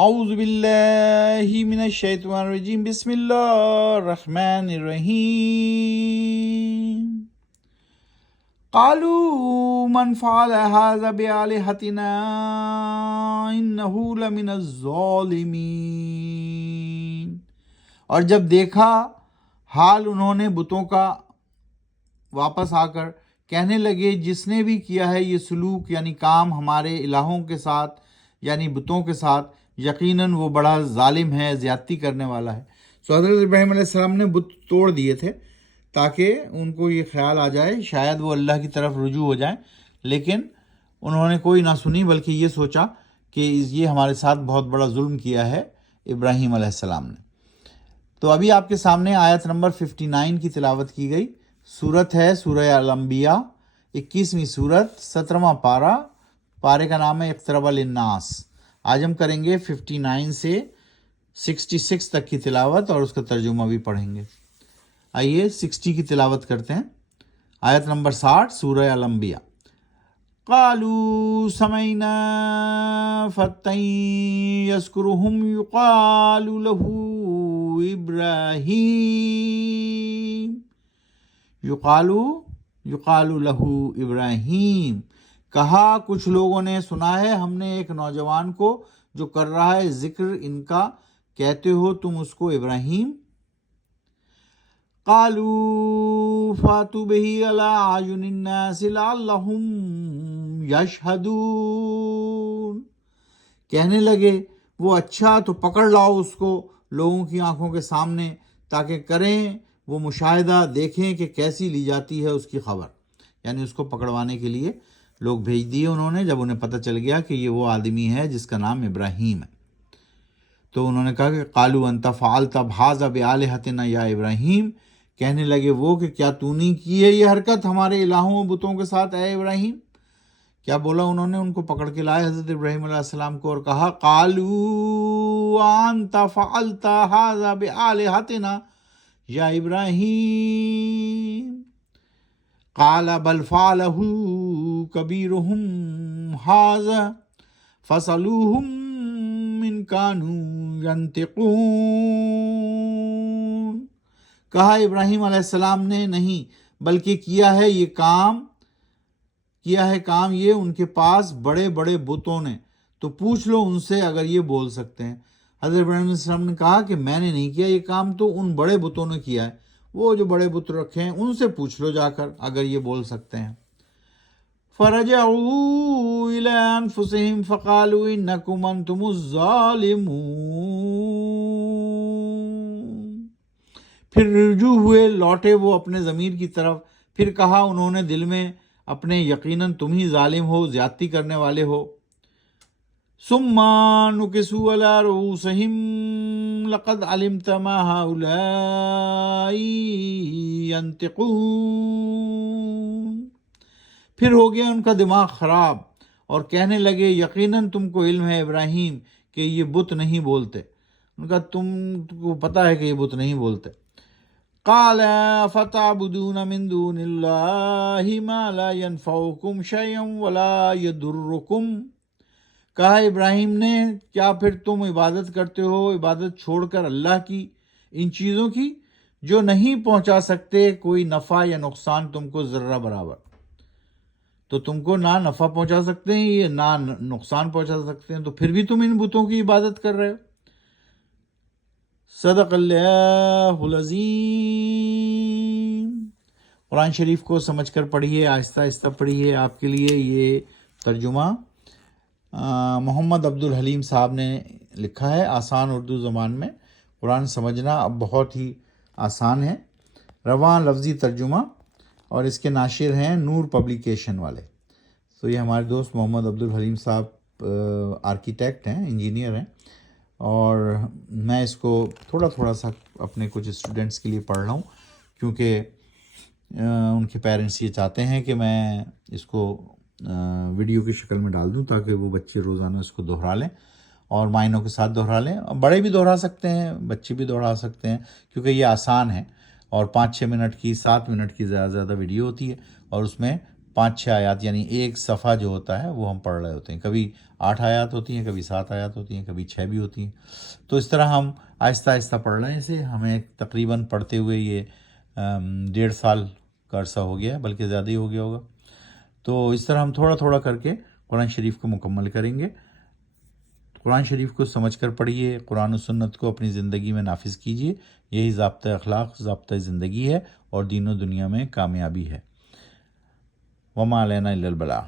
اعوذ باللہ من الشیطان الرجیم بسم اللہ الرحمن الرحیم قالوا من فعل هذا بآلهتنا انه لمن الظالمین، اور جب دیکھا حال انہوں نے بتوں کا، واپس آ کر کہنے لگے جس نے بھی کیا ہے یہ سلوک یعنی کام ہمارے الہوں کے ساتھ یعنی بتوں کے ساتھ، یقیناً وہ بڑا ظالم ہے، زیادتی کرنے والا ہے۔ حضرت ابراہیم علیہ السلام نے بت توڑ دیے تھے تاکہ ان کو یہ خیال آ جائے شاید وہ اللہ کی طرف رجوع ہو جائیں، لیکن انہوں نے کوئی نہ سنی بلکہ یہ سوچا کہ یہ ہمارے ساتھ بہت بڑا ظلم کیا ہے ابراہیم علیہ السلام نے۔ تو ابھی آپ کے سامنے آیت نمبر 59 کی تلاوت کی گئی۔ سورت ہے سورہ الانبیاء، 21ویں سورت، 17واں پارے کا نام ہے اقترب للناس۔ آج ہم کریں گے 59 سے 66 تک کی تلاوت اور اس کا ترجمہ بھی پڑھیں گے۔ آئیے 60 کی تلاوت کرتے ہیں۔ آیت نمبر 60 سورہ الانبیاء۔ قالوا سمعنا فتى يذكرهم يقال له ابراہیم، یقال له ابراہیم، کہا کچھ لوگوں نے سنا ہے ہم نے ایک نوجوان کو جو کر رہا ہے ذکر ان کا، کہتے ہو تم اس کو ابراہیم۔ قالوا فاتوا به على اعین الناس لعلهم یشہدون، کہنے لگے وہ اچھا تو پکڑ لاؤ اس کو لوگوں کی آنکھوں کے سامنے تاکہ کریں وہ مشاہدہ، دیکھیں کہ کیسی لی جاتی ہے اس کی خبر، یعنی اس کو پکڑوانے کے لیے لوگ بھیج دیے انہوں نے۔ جب انہیں پتہ چل گیا کہ یہ وہ آدمی ہے جس کا نام ابراہیم ہے تو انہوں نے کہا کہ قالوا انت فعلت هذا بآلهتنا یا ابراہیم، کہنے لگے وہ کہ کیا تو نے کی ہے یہ حرکت ہمارے الہوں و بتوں کے ساتھ اے ابراہیم؟ کیا بولا انہوں نے؟ ان کو پکڑ کے لائے حضرت ابراہیم علیہ السلام کو اور کہا قالوا انت فعلت هذا بآلهتنا یا ابراہیم، قال بل فعله كبيرهم هذا فاسألوهم إن كانوا ينطقون، کہا ابراہیم علیہ السلام نے نہیں بلکہ کیا ہے کام یہ ان کے پاس بڑے بڑے بتوں نے، تو پوچھ لو ان سے اگر یہ بول سکتے ہیں۔ حضرت ابراہیم علیہ السلام نے کہا کہ میں نے نہیں کیا یہ کام، تو ان بڑے بتوں نے کیا ہے، وہ جو بڑے بت رکھے ہیں ان سے پوچھ لو جا کر اگر یہ بول سکتے ہیں۔ فَرَجَعُوا إِلَىٰ أَنفُسِهِمْ فَقَالُوا إِنَّكُمْ أَنْتُمُ الظَّالِمُونَ، پھر رجوع ہوئے، لوٹے وہ اپنے ضمیر کی طرف، پھر کہا انہوں نے دل میں اپنے یقیناً تم ہی ظالم ہو، زیادتی کرنے والے ہو۔ ثُمَّ نُكِسُوا عَلَىٰ رُءُوسِهِمْ لَقَدْ عَلِمْتَ مَا هَؤُلَاءِ يَنطِقُونَ، پھر ہو گیا ان کا دماغ خراب اور کہنے لگے یقیناً تم کو علم ہے ابراہیم کہ یہ بت نہیں بولتے۔ ان کا تم کو پتہ ہے کہ یہ بت نہیں بولتے۔ قال فتعبدون من دون اللہ ما لا ينفعكم شيئا ولا يضركم، کہا ابراہیم نے کیا پھر تم عبادت کرتے ہو عبادت چھوڑ کر اللہ کی ان چیزوں کی جو نہیں پہنچا سکتے کوئی نفع یا نقصان تم کو ذرہ برابر، تو تم کو نہ نفع پہنچا سکتے ہیں یہ نہ نقصان پہنچا سکتے ہیں، تو پھر بھی تم ان بتوں کی عبادت کر رہے ہو۔ صدق اللہ العظیم۔ قرآن شریف کو سمجھ کر پڑھیے، آہستہ آہستہ پڑھیے۔ آپ کے لیے یہ ترجمہ محمد عبدالحلیم صاحب نے لکھا ہے، آسان اردو زبان میں۔ قرآن سمجھنا اب بہت ہی آسان ہے، رواں لفظی ترجمہ، اور اس کے ناشر ہیں نور پبلیکیشن والے۔ تو یہ ہمارے دوست محمد عبدالحلیم صاحب آرکیٹیکٹ ہیں، انجینئر ہیں، اور میں اس کو تھوڑا سا اپنے کچھ اسٹوڈنٹس کے لیے پڑھ رہا ہوں کیونکہ ان کے پیرنٹس یہ چاہتے ہیں کہ میں اس کو ویڈیو کی شکل میں ڈال دوں تاکہ وہ بچے روزانہ اس کو دہرا لیں اور معنوں کے ساتھ دہرا لیں۔ بڑے بھی دہرا سکتے ہیں، بچے بھی دہرا سکتے ہیں کیونکہ یہ آسان ہے، اور 5-6 منٹ کی 7 منٹ کی زیادہ ویڈیو ہوتی ہے اور اس میں 5-6 آیات یعنی ایک صفحہ جو ہوتا ہے وہ ہم پڑھ رہے ہوتے ہیں. کبھی 8 آیات ہوتی ہیں، کبھی 7 آیات ہوتی ہیں، کبھی 6 بھی ہوتی ہیں. تو اس طرح ہم آہستہ آہستہ پڑھ رہے ہیں اسے. ہمیں تقریباً پڑھتے ہوئے یہ 1.5 سال کا عرصہ ہو گیا ہے، بلکہ زیادہ ہی ہو گیا ہوگا. تو اس طرح ہم تھوڑا تھوڑا کر کے قرآن شریف کو مکمل کریں گے. قرآن شریف کو سمجھ کر پڑھیے، قرآن و سنت کو اپنی زندگی میں نافذ کیجیے. یہی ضابطۂ اخلاق، ضابطۂ زندگی ہے اور دین و دنیا میں کامیابی ہے. وما علینا الا البلاغ.